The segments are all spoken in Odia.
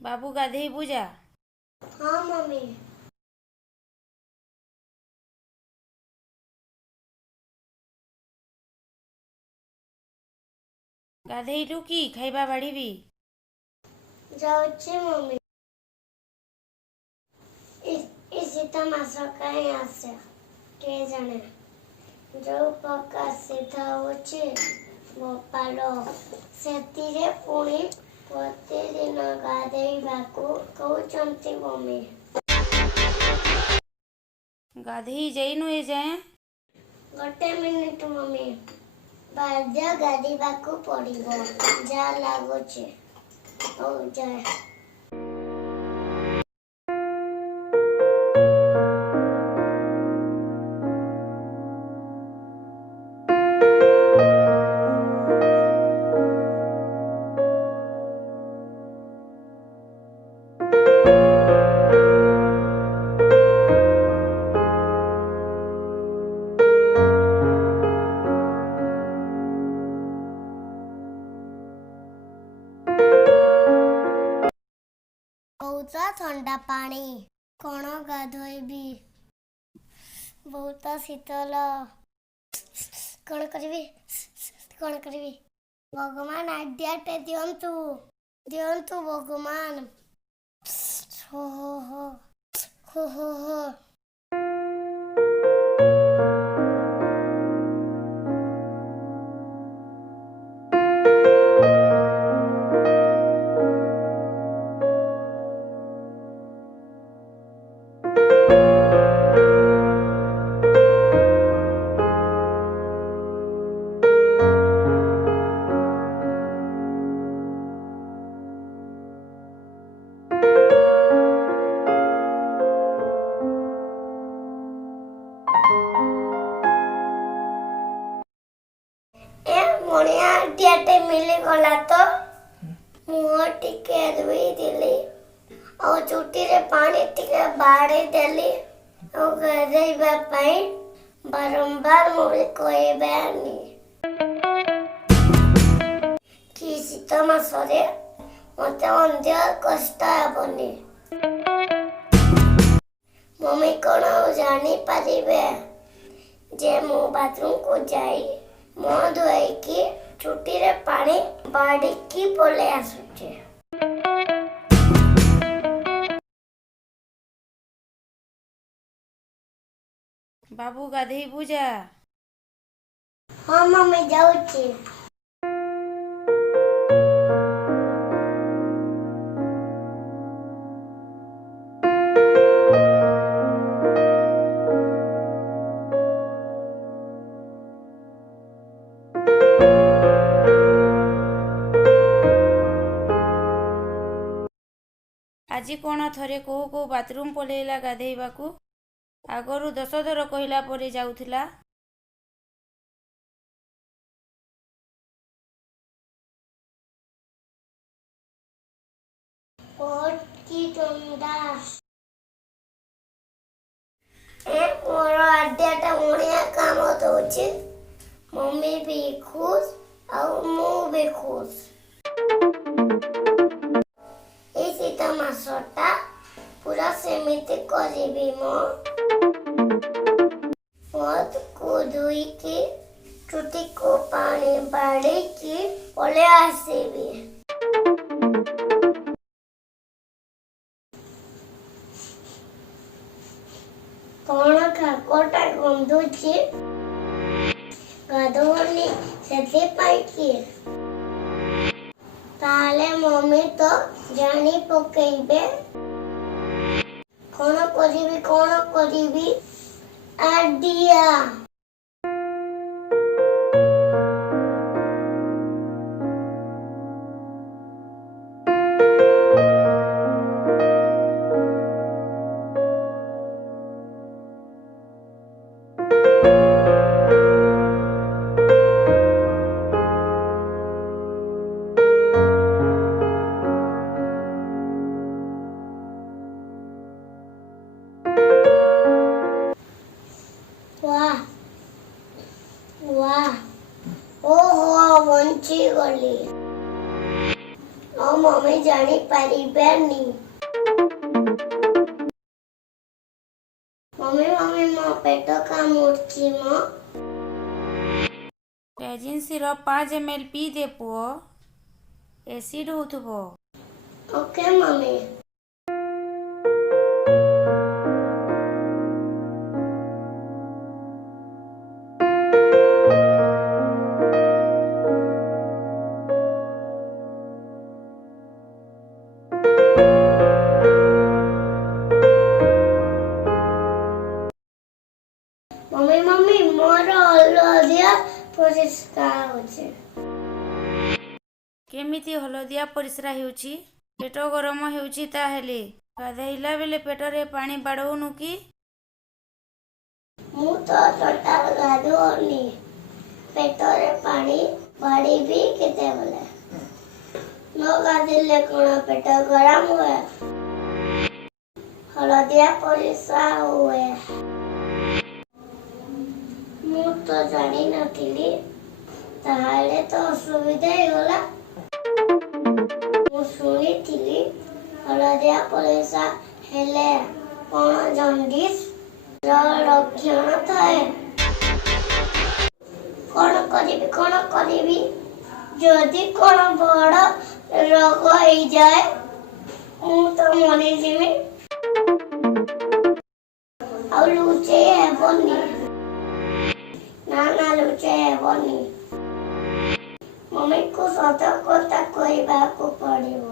बाबू गाधे पूजा। हाँ मम्मी। गाधेइलु कि खाइबा बाढ़ी जाऊची मम्मी। इसी मास कहीं आसे के जाने जो पक्का सीधा होची गोपालो सेतीरे पुणी प्रतिदिन गाधेइबाकू कहउचंती मम्मी। गाधेई जाइनु ए जाए गोटे मिनिट मम्मी। बाध्य गाधेइबाकू पड़िबो जा लागुची हो जाए। बहुत ठंडा पानी कौन गाधोइबी बहुत शीतल कौन करिबी भगवान आज्ञाटे दियंतु दियंतु भगवान हो हो। मणियाटे मिली गला तो मुह टिके धोई दिली और चुटी रे पानी टिके बाड़ी देली और गाधेइबा पई बारंबार मुझे कहबानी कि शीत मासरे मते अंध्य कष्ट हेबनी। मम्मी कौन जानी पारिबे जे मु बाथरूम को जाई मुह धोईकी चुटी रे पानी बाड़ीकी पले आसुचे। बाबू गाधे पूजा। हाँ मम्मी जाऊची। आज कौन थरे को बाथरूम पलेला गाधेइबाकू आगरू 10 थर कहला परे जाउथिला। बहुत की ठंडा मोर आड्याटा मुड़िया काम दउची मम्मी भी खुश और मु भी खुश। मासटा पूरा सेमिति करिबी मत को धोई की चुटी को पानी बाड़ी की पले आसीबी। कौन खाकोटा गंधुची गाधोनी सेति पाई की ताले मम्मी तो जानी पकेइबे कौन करिबी आडिया। ପାରିବେନି। ମମି ମୋ ପେଟ କାମୁଡୁଛି ମୋ। ରେଜିନ୍ସିର 5 ml ପିଇ ଦେ ପୁଅ, ଏସିଡ୍ ହଉଥିବ। Okay mummy. ମମି ମୋର ହଳଦିଆ ପରିଷ୍କାର ହଉଛି। କେମିତି ହଳଦିଆ ପରିସ୍ରା ହେଉଛି? ପେଟ ଗରମ ହେଉଛି ତାହେଲେ। ଗାଧେଇଲା ବେଳେ ପେଟରେ ପାଣି ବାଡ଼ଉନୁ କି? ମୁଁ ତ ଟୋଟାଲ ଗାଧୁଅନି। ପେଟରେ ପାଣି ବାଡ଼ିବି କେତେବେଳେ? ନ ଗାଧେଇଲେ କଣ ପେଟ ଗରମ ହୁଏ? ହଳଦିଆ ପରିସ୍ରା ହୁଏ। ମୁଁ ତ ଜାଣିନଥିଲି। ତାହେଲେ ତ ଅସୁବିଧା ହେଇଗଲା। ମୁଁ ଶୁଣିଥିଲି ହଳଦିଆ ପରିସ୍ରା ହେଲେ କଣ ଜଣ୍ଡିସ୍ ର ଲକ୍ଷଣ ଥାଏ। କଣ କରିବି? ଯଦି କଣ ବଡ଼ ରୋଗ ହେଇଯାଏ ମୁଁ ତ ମରିଯିବି। ଆଉ ଲୁଚେଇ ହେବନି। ନା ଲୁଚେଇ ହେବନି। ମମିକୁ ସତ କଥା କହିବାକୁ ପଡ଼ିବ।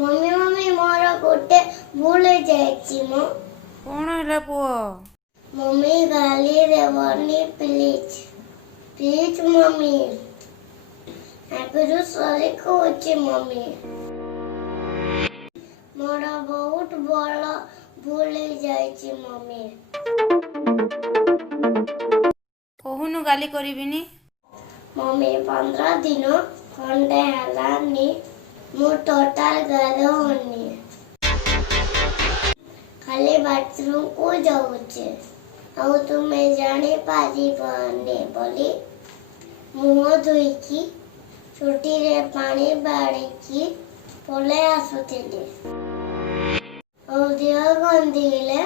ମମି ମୋର ଗୋଟେ ଭୁଲ ହେଇଯାଇଛି ମୋ। କଣ ହେଲା ପୁଅ? ମମି ଗାଳି ଦେବନି ପ୍ଲିଜ ମମି। ଆଗରୁ ସରି କହୁଛି ମମି। ମୋର ବହୁତ ବଡ଼ ଭୁଲ ହେଇଯାଇଛି ମମି। କହୁନୁ ଗାଲି କରିବିନି। ମମି 15 ଦିନ ଖଣ୍ଡେ ହେଲାନି ମୁଁ ଟୋଟାଲ ଗାଧଉନି। ଖାଲି ବାଥରୁମକୁ ଯାଉଛି। ଆଉ ତୁମେ ଜାଣିପାରିବନି ବୋଲି ମୁହଁ ଧୋଇକି ଚୁଟିରେ ପାଣି ବାଡ଼ିକି ପଳେଇ ଆସୁଥିଲି। ଆଉ ଦେହ ଗନ୍ଧିଲେ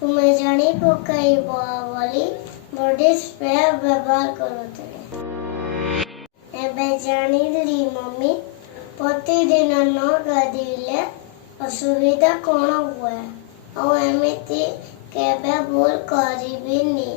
ତୁମେ ଜାଣି ପକାଇବ ବୋଲି ବଡି ସ୍ପ୍ରେ ବ୍ୟବହାର କରୁଥିଲି। ଏବେ ଜାଣିଲି ମମି, ପ୍ରତିଦିନ ନ ଗାଧେଇଲେ ଅସୁବିଧା କଣ ହୁଏ। ଆଉ ଏମିତି କେବେ ଭୁଲ କରିବିନି।